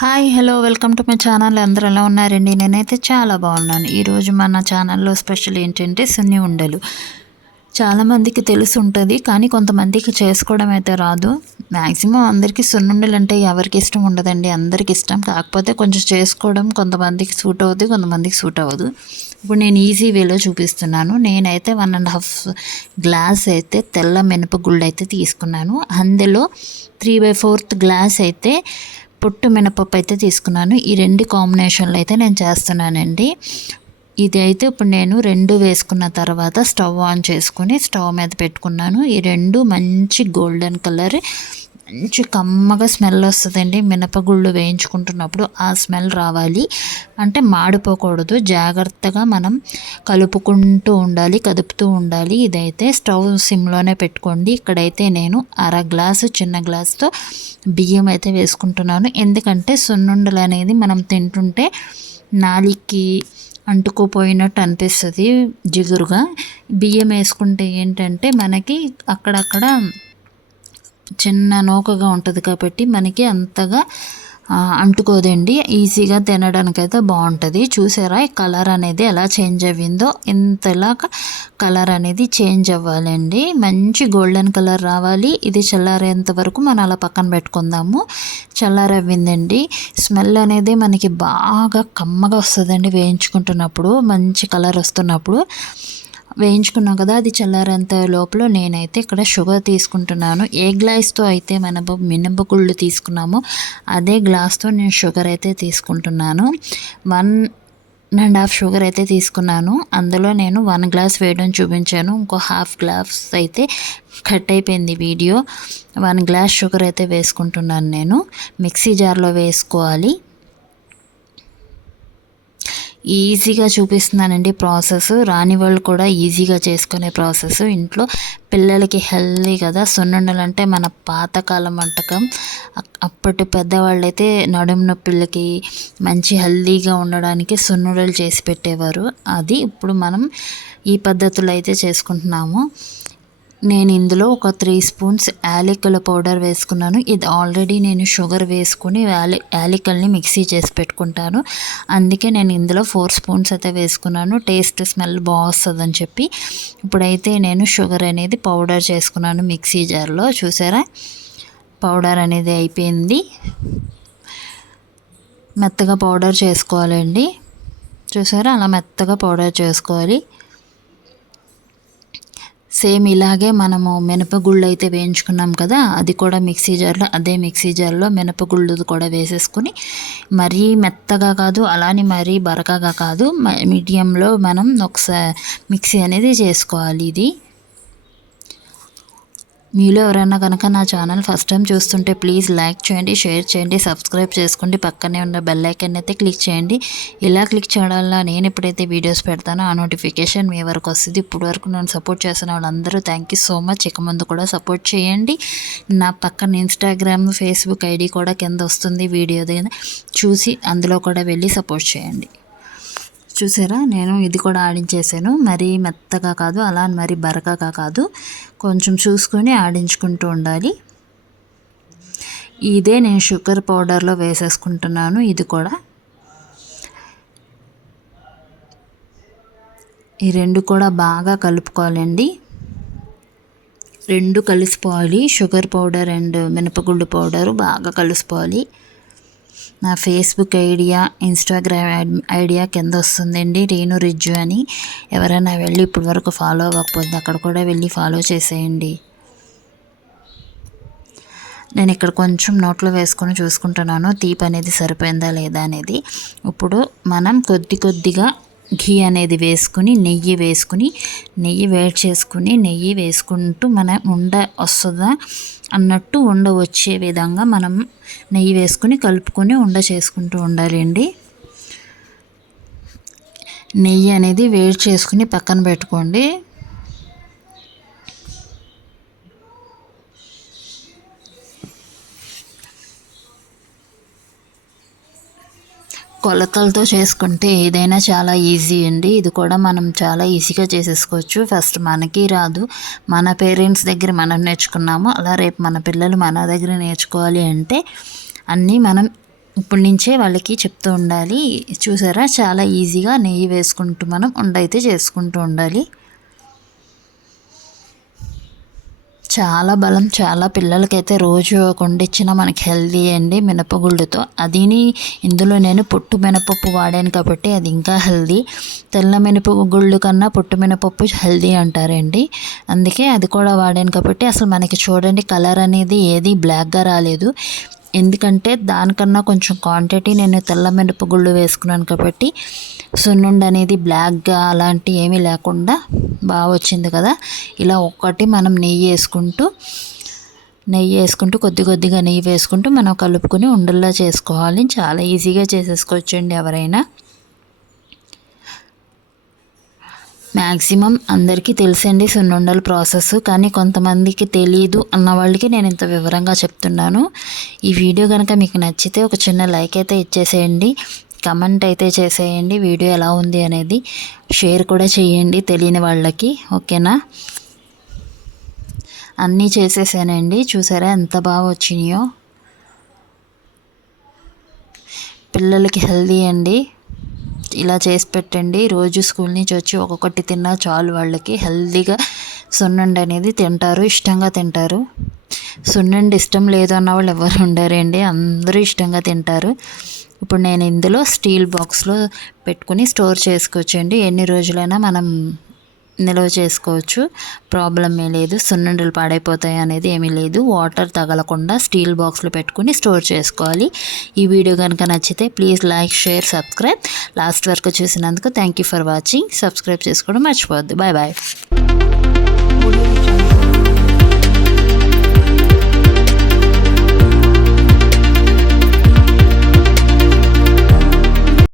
Hi hello welcome to my channel అందరూ ఎలా ఉన్నారండి? నేనైతే చాలా బాగున్నాను. ఈరోజు మన ఛానల్లో స్పెషల్ ఏంటంటే సున్ని ఉండలు. చాలామందికి తెలిసి ఉంటుంది కానీ కొంతమందికి చేసుకోవడం అయితే రాదు. మ్యాక్సిమం అందరికీ సున్నుండలు అంటే ఎవరికి ఇష్టం ఉండదండి. అందరికి ఇష్టం. కాకపోతే కొంచెం చేసుకోవడం కొంతమందికి సూట్ అవుతుంది కొంతమందికి సూట్ అవ్వదు. ఇప్పుడు నేను ఈజీ వేలో చూపిస్తున్నాను. నేనైతే వన్ అండ్ హాఫ్ గ్లాస్ అయితే తెల్ల మినపగుళ్ళు అయితే తీసుకున్నాను. అందులో త్రీ బై ఫోర్త్ గ్లాస్ అయితే పొట్టు మినపప్పు అయితే తీసుకున్నాను. ఈ రెండు కాంబినేషన్లో అయితే నేను చేస్తున్నానండి. ఇది అయితే ఇప్పుడు నేను రెండు వేసుకున్న తర్వాత స్టవ్ ఆన్ చేసుకుని స్టవ్ మీద పెట్టుకున్నాను. ఈ రెండు మంచి గోల్డెన్ కలర్ మంచి కమ్మగా స్మెల్ వస్తుందండి. మినపగుళ్ళు వేయించుకుంటున్నప్పుడు ఆ స్మెల్ రావాలి. అంటే మాడిపోకూడదు. జాగ్రత్తగా మనం కలుపుకుంటూ ఉండాలి కదుపుతూ ఉండాలి. ఇదైతే స్టవ్ సిమ్లోనే పెట్టుకోండి. ఇక్కడైతే నేను అర గ్లాసు చిన్న గ్లాసుతో బియ్యం అయితే వేసుకుంటున్నాను. ఎందుకంటే సున్నుండలు అనేది మనం తింటుంటే నాలికి అంటుకుపోయినట్టు అనిపిస్తుంది జిగురుగా. బియ్యం వేసుకుంటే ఏంటంటే మనకి అక్కడక్కడ చిన్న నూకగా ఉంటుంది కాబట్టి మనకి అంతగా అంటుకోదండి. ఈజీగా తినడానికి అయితే బాగుంటుంది. చూసారా ఈ కలర్ అనేది ఎలా చేంజ్ అయ్యిందో? ఇంతలాగా కలర్ అనేది చేంజ్ అవ్వాలండి. మంచి గోల్డెన్ కలర్ రావాలి. ఇది చల్లారేంత వరకు మనం అలా పక్కన పెట్టుకుందాము. చల్లారవ్విందండి. స్మెల్ అనేది మనకి బాగా కమ్మగా వస్తుందండి వేయించుకుంటున్నప్పుడు. మంచి కలర్ వస్తున్నప్పుడు. వేయించుకున్నాం కదా అది చల్లారంత లోపల నేనైతే ఇక్కడ షుగర్ తీసుకుంటున్నాను. ఏ గ్లాస్తో అయితే మన మినపగుళ్ళు తీసుకున్నామో అదే గ్లాస్తో నేను షుగర్ అయితే తీసుకుంటున్నాను. వన్ అండ్ హాఫ్ షుగర్ అయితే తీసుకున్నాను. అందులో నేను వన్ గ్లాస్ వేయడం చూపించాను. ఇంకో హాఫ్ గ్లాస్ అయితే కట్ అయిపోయింది వీడియో. వన్ గ్లాస్ షుగర్ అయితే వేసుకుంటున్నాను నేను. మిక్సీ జార్లో వేసుకోవాలి. ఈజీగా చూపిస్తున్నానండి ప్రాసెస్. రాని వాళ్ళు కూడా ఈజీగా చేసుకునే ప్రాసెస్. ఇంట్లో పిల్లలకి హెల్దీ కదా. సున్నుండలు అంటే మన పాతకాలం వంటకం. అప్పటి పెద్దవాళ్ళు అయితే నడుము నొప్పులకి మంచి హెల్దీగా ఉండడానికి సున్నుండలు చేసి పెట్టేవారు. అది ఇప్పుడు మనం ఈ పద్ధతులు అయితే చేసుకుంటున్నాము. నేను ఇందులో ఒక త్రీ స్పూన్స్ యాలకుల పౌడర్ వేసుకున్నాను. ఇది ఆల్రెడీ నేను షుగర్ వేసుకుని యాలి యాలకుల్ని మిక్సీ చేసి పెట్టుకుంటాను. అందుకే నేను ఇందులో ఫోర్ స్పూన్స్ అయితే వేసుకున్నాను. టేస్ట్ స్మెల్ బాగుస్తుందని చెప్పి. ఇప్పుడైతే నేను షుగర్ అనేది పౌడర్ చేసుకున్నాను మిక్సీ జార్లో. చూసారా? పౌడర్ అనేది అయిపోయింది. మెత్తగా పౌడర్ చేసుకోవాలండి. చూసారా? అలా మెత్తగా పౌడర్ చేసుకోవాలి. సేమ్ ఇలాగే మనము మినపగుళ్ళు అయితే వేయించుకున్నాం కదా అది కూడా మిక్సీ జార్లో అదే మిక్సీ జార్లో మినపగుళ్ళు కూడా వేసేసుకుని మరీ మెత్తగా కాదు అలానే మరీ బరకగా కాదు మీడియంలో మనం ఒకసారి మిక్సీ అనేది చేసుకోవాలి ఇది. మీలో ఎవరైనా కనుక నా ఛానల్ ఫస్ట్ టైం చూస్తుంటే ప్లీజ్ లైక్ చేయండి షేర్ చేయండి సబ్స్క్రైబ్ చేసుకోండి. పక్కనే ఉన్న బెల్ ఐకన్ అయితే క్లిక్ చేయండి. ఇలా క్లిక్ చేయడం వల్ల నేను ఎప్పుడైతే వీడియోస్ పెడతానో ఆ నోటిఫికేషన్ మీ వరకు వస్తుంది. ఇప్పుడు వరకు నన్ను సపోర్ట్ చేసిన వాళ్ళందరూ థ్యాంక్ యూ సో మచ్ ఇక ముందు కూడా సపోర్ట్ చేయండి. నా పక్కన ఇన్స్టాగ్రామ్ ఫేస్బుక్ ఐడి కూడా కింద వస్తుంది వీడియో దగ్గర. చూసి అందులో కూడా వెళ్ళి సపోర్ట్ చేయండి. చూసారా? నేను ఇది కూడా ఆడించేసాను మరీ మెత్తగా కాదు అలా మరీ బరకగా కాదు. కొంచెం చూసుకొని ఆడించుకుంటూ ఉండాలి. ఇదే నేను షుగర్ పౌడర్లో వేసేసుకుంటున్నాను ఇది కూడా. ఈ రెండు కూడా బాగా కలుపుకోవాలండి. రెండు కలిసిపోవాలి. షుగర్ పౌడర్ అండ్ మినపగుళ్ళు పౌడరు బాగా కలిసిపోవాలి. నా ఫేస్బుక్ ఐడియా ఇన్స్టాగ్రామ్ ఐడియా కింద వస్తుందండి. రేణు రిజ్జు అని. ఎవరైనా వెళ్ళి ఇప్పటి వరకు ఫాలో అవ్వకపోతే అక్కడ కూడా వెళ్ళి ఫాలో చేసేయండి. నేను ఇక్కడ కొంచెం నోట్లో వేసుకొని చూసుకుంటున్నాను. తీపి అనేది సరిపోయిందా లేదా అనేది. ఇప్పుడు మనం కొద్ది కొద్దిగా ఘీ అనేది వేసుకుని నెయ్యి వేసుకుని నెయ్యి వేడి చేసుకుని నెయ్యి వేసుకుంటూ మన ఉండ వస్తుందా అన్నట్టు ఉండ వచ్చే విధంగా మనం నెయ్యి వేసుకుని కలుపుకొని ఉండ చేసుకుంటూ ఉండాలండి నెయ్యి అనేది వేడి చేసుకుని పక్కన పెట్టుకోండి. కొలతలతో చేసుకుంటే ఏదైనా చాలా ఈజీ అండి. ఇది కూడా మనం చాలా ఈజీగా చేసేసుకోవచ్చు. ఫస్ట్ మనకి రాదు. మన పేరెంట్స్ దగ్గర మనం నేర్చుకున్నాము. అలా రేపు మన పిల్లలు మన దగ్గర నేర్చుకోవాలి అంటే అన్నీ మనం ఇప్పటి నుంచే వాళ్ళకి చెప్తూ ఉండాలి. చూసారా? చాలా ఈజీగా నెయ్యి వేసుకుంటూ మనం ఉండైతే చేసుకుంటూ ఉండాలి. చాలా బలం చాలా పిల్లలకైతే రోజు కొండిచ్చిన మనకి హెల్దీ అండి మినపగుళ్ళుతో. అదిని ఇందులో నేను పొట్టు మినపప్పు వాడాను కాబట్టి అది ఇంకా హెల్దీ. తెల్ల మినపగుళ్ళు కన్నా పొట్టు మినపప్పు హెల్దీ అంటారండి. అందుకే అది కూడా వాడాను కాబట్టి అసలు మనకి చూడండి కలర్ అనేది ఏది బ్లాక్గా రాలేదు. ఎందుకంటే దానికన్నా కొంచెం క్వాంటిటీ నేను తెల్ల మినపగుళ్ళు వేసుకున్నాను కాబట్టి సున్నుండ అనేది బ్లాక్గా అలాంటి ఏమీ లేకుండా బాగా వచ్చింది కదా. ఇలా ఒక్కటి మనం నెయ్యి వేసుకుంటూ నెయ్యి వేసుకుంటూ కొద్ది కొద్దిగా నెయ్యి వేసుకుంటూ మనం కలుపుకొని ఉండల్లా చేసుకోవాలి. చాలా ఈజీగా చేసేసుకోవచ్చండి ఎవరైనా. మ్యాక్సిమం అందరికీ తెలుసండి సున్నుండల ప్రాసెస్ కానీ కొంతమందికి తెలియదు అన్న వాళ్ళకి నేను ఇంత వివరంగా చెప్తున్నాను. ఈ వీడియో కనుక మీకు నచ్చితే ఒక చిన్న లైక్ అయితే ఇచ్చేసేయండి. కమెంట్ అయితే చేసేయండి వీడియో ఎలా ఉంది అనేది షేర్ కూడా చేయండి తెలియని వాళ్ళకి ఓకేనా? అన్నీ చేసేసానండి చూసారా ఎంత బాగా వచ్చినాయో? పిల్లలకి హెల్దీ అండి ఇలా చేసి పెట్టండి. రోజు స్కూల్ నుంచి వచ్చి ఒక్కొక్కటి తిన్నా చాలు వాళ్ళకి హెల్దీగా సున్నుండి అనేది తింటారు ఇష్టంగా తింటారు. సున్నుండి ఇష్టం లేదు అన్న వాళ్ళు ఎవరు ఉండరండి అందరూ ఇష్టంగా తింటారు. ఇప్పుడు నేను ఇందులో స్టీల్ బాక్స్లో పెట్టుకుని స్టోర్ చేసుకోవచ్చండి. ఎన్ని రోజులైనా మనం నిల్వ చేసుకోవచ్చు. ప్రాబ్లం ఏ లేదు. సున్నుండలు పాడైపోతాయి అనేది ఏమీ లేదు. వాటర్ తగలకుండా స్టీల్ బాక్స్లో పెట్టుకుని స్టోర్ చేసుకోవాలి. ఈ వీడియో కనుక నచ్చితే please like share subscribe. Last వరకు చూసినందుకు thank you for watching. Subscribe చేసుకోవడం మర్చిపోవద్దు. Bye bye.